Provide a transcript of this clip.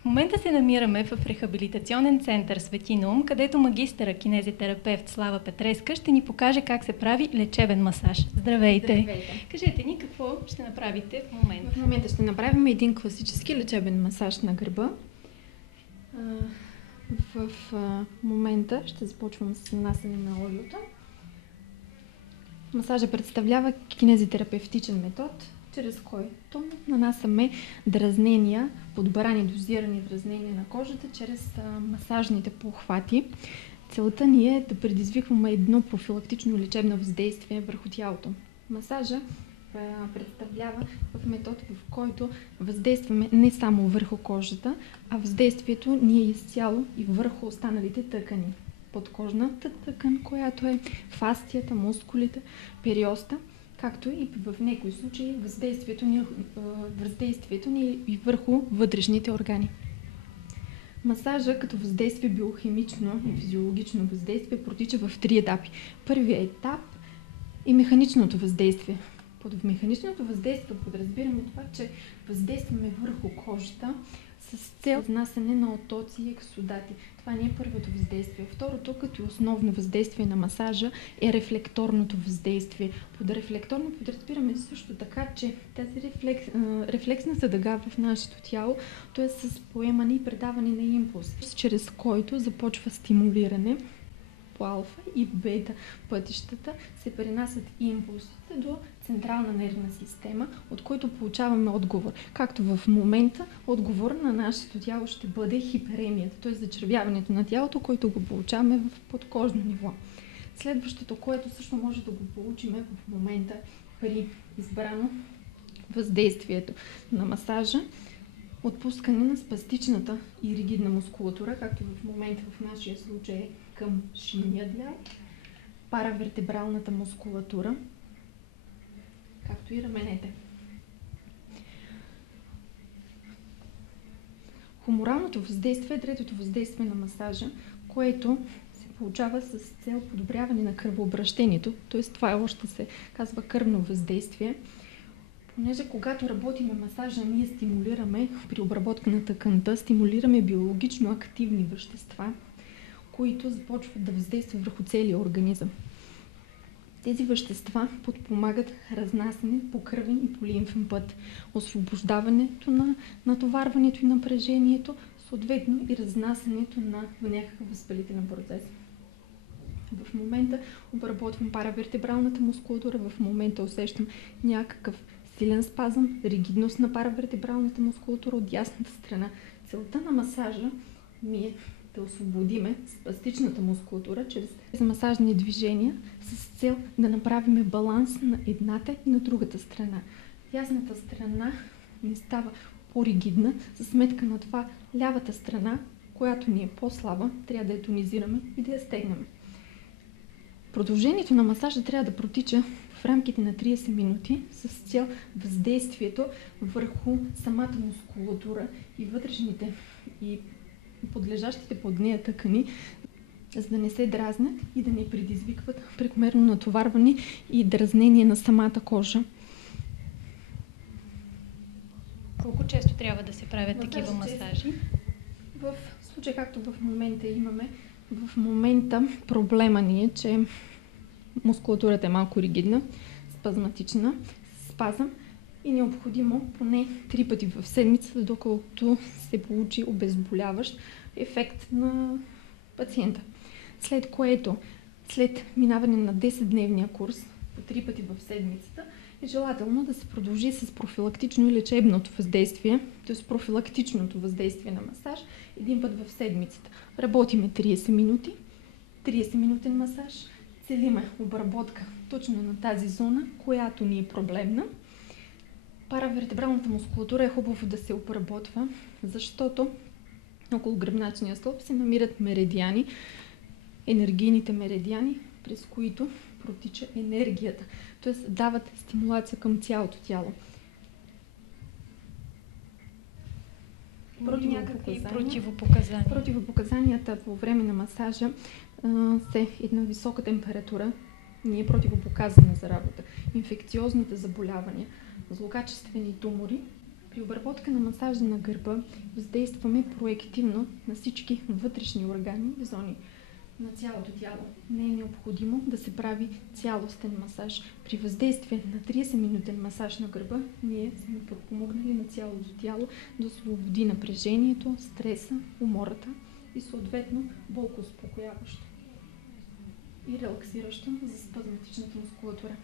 В момента се намираме в рехабилитационен център Свети Наум, където магистъра кинезитерапевт Слава Петреска ще ни покаже как се прави лечебен масаж. Здравейте! Здравейте! Кажете ни какво ще направите в момента. В момента ще направим един класически лечебен масаж на гърба. В момента ще започвам с нанасяне на олиото. Масажа представлява кинезитерапевтичен метод, чрез който нанасяме дразнения, подбрани дозирани дразнения на кожата чрез масажните похвати. Целта ни е да предизвикваме едно профилактично лечебно въздействие върху тялото. Масажа представлява в метод, в който въздействаме не само върху кожата, а въздействието ни е изцяло и върху останалите тъкани. Подкожната тъкан, която е фасцията, мускулите, периоста, както и в някои случаи въздействието ни е и върху вътрешните органи. Масажа като въздействие, биохимично и физиологично въздействие, протича в 3 етапи. Първият етап е механичното въздействие. Под механичното въздействие подразбираме това, че въздействаме върху кожата с цел внасяне на оттоци и ексудати. Това не е първото въздействие. Второто, като основно въздействие на масажа, е рефлекторното въздействие. Под рефлекторно подразбираме също така, че тази рефлексната дъга в нашето тяло, то е с поемане и предаване на импулс, чрез който започва стимулиране. По алфа и бета пътищата се пренасят импулсите до централна нервна система, от който получаваме отговор. Както в момента отговор на нашето тяло ще бъде хиперемията, т.е. зачервяването на тялото, което го получаваме в подкожно ниво. Следващото, което също може да го получим в момента при избрано въздействието на масажа, отпускане на спастичната и ригидна мускулатура, както в момента в нашия случай към шинния длял, паравертебралната мускулатура, както и раменете. Хуморалното въздействие е третото въздействие на масажа, което се получава с цел подобряване на кръвообращението, т.е. това още се казва кръвно въздействие. Понеже когато работиме масажа, ние стимулираме при обработка на тъканта, стимулираме биологично активни вещества, които започват да въздействат върху целия организъм. Тези вещества подпомагат разнасяне по кръвен и по лимфен път, освобождаването на натоварването и напрежението, съответно и разнасянето на някакъв възпалителен процес. В момента обработвам паравертебралната мускулатура, в момента усещам някакъв силен спазъм, ригидност на паравертебралната мускулатура от дясната страна. Целта на масажа ми е да освободиме спастичната мускулатура чрез масажни движения с цел да направим баланс на едната и на другата страна. Дясната страна не става по-ригидна, за сметка на това лявата страна, която ни е по-слаба, трябва да я тонизираме и да я стегнем. Продължението на масажа трябва да протича в рамките на 30 минути с цел въздействието върху самата мускулатура и вътрешните и подлежащите под нея тъкани, за да не се дразнят и да не предизвикват прекомерно натоварване и дразнение на самата кожа. Колко често трябва да се правят такива масажи? В случай, както в момента имаме, в момента проблема ни е, че мускулатурата е малко ригидна, спазматична, спазъм и необходимо поне 3 пъти в седмицата, доколкото се получи обезболяващ ефект на пациента. След което, след минаване на 10-дневния курс по 3 пъти в седмицата, е желателно да се продължи с профилактично и лечебното въздействие, т.е. профилактичното въздействие на масаж 1 път в седмицата. Работиме 30 минути, 30-минутен масаж, целиме обработка точно на тази зона, която ни е проблемна. Паравертебралната мускулатура е хубаво да се обработва, защото около гръбначния стълб се намират меридиани, енергийните меридиани, през които протича енергията, т.е. дават стимулация към цялото тяло. Противопоказанията по време на масажа са една висока температура, не е противопоказана за работа. Инфекциозните заболявания, злокачествени тумори При обработка на масажа на гърба въздействаме проективно на всички вътрешни органи и зони на цялото тяло. Не е необходимо да се прави цялостен масаж. При въздействие на 30-минутен масаж на гърба ние сме подпомогнали на цялото тяло да освободи напрежението, стреса, умората и съответно болко успокояващо и релаксиращо за спазматичната мускулатура.